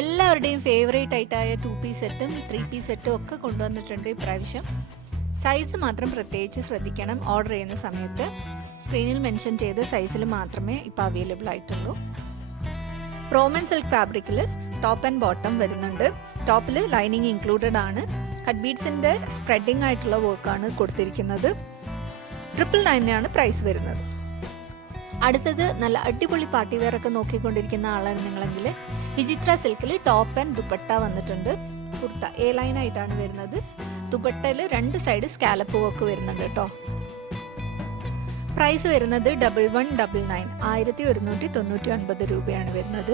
എല്ലാവരുടെയും favourite ആയിട്ടായ 2 piece സെറ്റും 3 piece സെറ്റും ഒക്കെ കൊണ്ടുവന്നിട്ടുണ്ട് ഇപ്രാവശ്യം. സൈസ് മാത്രം പ്രത്യേകിച്ച് ശ്രദ്ധിക്കണം. ഓർഡർ ചെയ്യുന്ന സമയത്ത് സ്ക്രീനിൽ മെൻഷൻ ചെയ്ത സൈസിൽ മാത്രമേ ഇപ്പോൾ അവൈലബിൾ ആയിട്ടുള്ളൂ. റോമൻ സിൽക്ക് ഫാബ്രിക്കിൽ ടോപ്പ് ആൻഡ് ബോട്ടം വരുന്നുണ്ട്. ടോപ്പിൽ ലൈനിങ് ഇൻക്ലൂഡഡ് ആണ്. കട്ട് ബീഡ്സിൻ്റെ സ്പ്രെഡിങ് ആയിട്ടുള്ള വർക്കാണ് കൊടുത്തിരിക്കുന്നത്. 999 പ്രൈസ് വരുന്നത്. അടുത്തത് നല്ല അടിപൊളി പാർട്ടി വെയർ ഒക്കെ നോക്കിക്കൊണ്ടിരിക്കുന്ന ആളാണ് നിങ്ങളെങ്കിൽ വിചിത്ര സിൽക്കിൽ ടോപ്പ് ആൻഡ് ദുപ്പട്ട വന്നിട്ടുണ്ട്. കുർത്ത എ ലൈൻ ആയിട്ടാണ് വരുന്നത്. ദുപ്പട്ടയിൽ 2 സൈഡ് സ്കാലപ്പ് വർക്ക് വരുന്നുണ്ട് കേട്ടോ. പ്രൈസ് വരുന്നത് 1199 1199 രൂപയാണ് വരുന്നത്.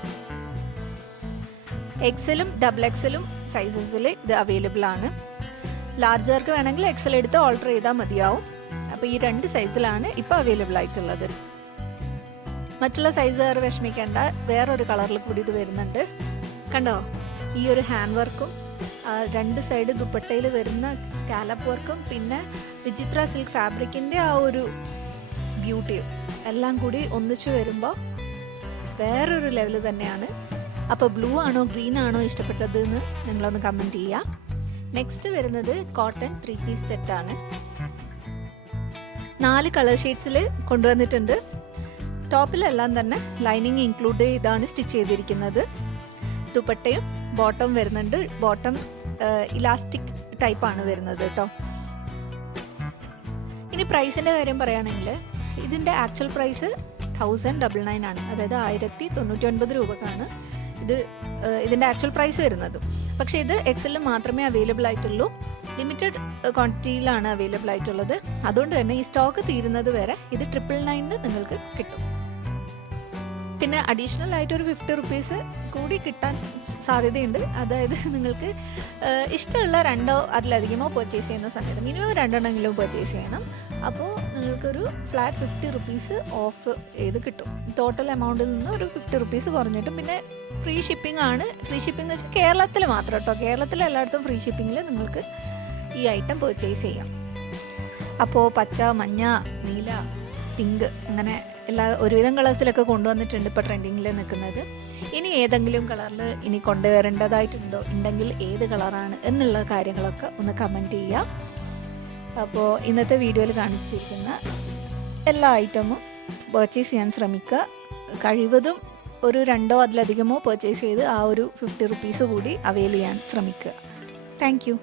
എക്സലും ഡബിൾ എക്സലും സൈസസിൽ ഇത് അവൈലബിൾ ആണ്. ലാർജർക്ക് വേണമെങ്കിൽ എക്സൽ എടുത്ത് ഓൾട്ടർ ചെയ്താൽ മതിയാവും. അപ്പോൾ ഈ 2 സൈസിലാണ് ഇപ്പോൾ അവൈലബിൾ ആയിട്ടുള്ളത്. മറ്റുള്ള സൈസുകാർ വിഷമിക്കേണ്ട, വേറൊരു കളറിൽ കൂടി ഇത് വരുന്നുണ്ട്. കണ്ടോ, ഈ ഒരു ഹാൻഡ് വർക്കും 2 സൈഡ് ദുപ്പട്ടയിൽ വരുന്ന സ്കാലപ്പ് വർക്കും പിന്നെ വിചിത്ര സിൽക്ക് ഫാബ്രിക്കിൻ്റെ ആ ഒരു ബ്യൂട്ടിയും എല്ലാം കൂടി ഒന്നിച്ചു വരുമ്പോൾ വേറൊരു ലെവൽ തന്നെയാണ്. അപ്പോൾ ബ്ലൂ ആണോ ഗ്രീൻ ആണോ ഇഷ്ടപ്പെട്ടത് എന്ന് നിങ്ങളൊന്ന് കമൻറ്റ് ചെയ്യുക. നെക്സ്റ്റ് വരുന്നത് കോട്ടൺ 3 പീസ് സെറ്റാണ്. 4 കളർ ഷെയ്ഡ്സിൽ കൊണ്ടുവന്നിട്ടുണ്ട്. ടോപ്പിലെല്ലാം തന്നെ ലൈനിങ് ഇൻക്ലൂഡ് ചെയ്താണ് സ്റ്റിച്ച് ചെയ്തിരിക്കുന്നത്. ദുപ്പട്ടയും ബോട്ടം വരുന്നുണ്ട്. ബോട്ടം ഇലാസ്റ്റിക് ടൈപ്പാണ് വരുന്നത് കേട്ടോ. ഇനി പ്രൈസിൻ്റെ കാര്യം പറയുകയാണെങ്കിൽ ഇതിൻ്റെ ആക്ച്വൽ പ്രൈസ് 1099 ആണ്. അതായത് 1099 രൂപക്കാണ് ഇതിൻ്റെ ആക്ച്വൽ പ്രൈസ് വരുന്നത്. പക്ഷേ ഇത് എക്സലിൽ മാത്രമേ അവൈലബിൾ ആയിട്ടുള്ളൂ. ലിമിറ്റഡ് ക്വാണ്ടിറ്റിയിലാണ് അവൈലബിൾ ആയിട്ടുള്ളത്. അതുകൊണ്ട് തന്നെ ഈ സ്റ്റോക്ക് തീരുന്നത് വരെ ഇത് 999 നിങ്ങൾക്ക് കിട്ടും. പിന്നെ അഡീഷണൽ ആയിട്ട് ഒരു 50 റുപ്പീസ് കൂടി കിട്ടാൻ സാധ്യതയുണ്ട്. അതായത് നിങ്ങൾക്ക് ഇഷ്ടമുള്ള 2 അതിലധികമോ പർച്ചേസ് ചെയ്യുന്ന സമയത്ത് മിനിമം 2 എണ്ണമെങ്കിലും പർച്ചേസ് ചെയ്യണം. അപ്പോൾ നിങ്ങൾക്കൊരു ഫ്ലാറ്റ് 50 റുപ്പീസ് ഓഫ് ചെയ്ത് കിട്ടും. ടോട്ടൽ എമൗണ്ടിൽ നിന്ന് ഒരു 50 റുപ്പീസ് കുറഞ്ഞിട്ടും. പിന്നെ ഫ്രീ ഷിപ്പിംഗ് ആണ്. ഫ്രീ ഷിപ്പിംഗ് എന്ന് വെച്ചാൽ കേരളത്തിൽ മാത്രം കേട്ടോ. കേരളത്തിൽ എല്ലായിടത്തും ഫ്രീ ഷിപ്പിങ്ങിൽ നിങ്ങൾക്ക് ഈ ഐറ്റം പർച്ചേസ് ചെയ്യാം. അപ്പോൾ പച്ച, മഞ്ഞ, നീല, പിങ്ക് അങ്ങനെ ഒരുവിധം കളേഴ്സിലൊക്കെ കൊണ്ടുവന്നിട്ടുണ്ട് ഇപ്പോൾ ട്രെൻഡിങ്ങിൽ നിൽക്കുന്നത്. ഇനി ഏതെങ്കിലും കളറിൽ ഇനി കൊണ്ടുവരേണ്ടതായിട്ടുണ്ടോ, ഉണ്ടെങ്കിൽ ഏത് കളറാണ് എന്നുള്ള കാര്യങ്ങളൊക്കെ ഒന്ന് കമൻറ്റ് ചെയ്യാം. അപ്പോൾ ഇന്നത്തെ വീഡിയോയിൽ കാണിച്ചിരിക്കുന്ന എല്ലാ ഐറ്റമും പർച്ചേസ് ചെയ്യാൻ ശ്രമിക്കുക. കഴിവതും ഒരു 2 അതിലധികമോ പർച്ചേസ് ചെയ്ത് ആ ഒരു 50 റുപ്പീസ് കൂടി അവൈൽ ചെയ്യാൻ ശ്രമിക്കുക. Thank you.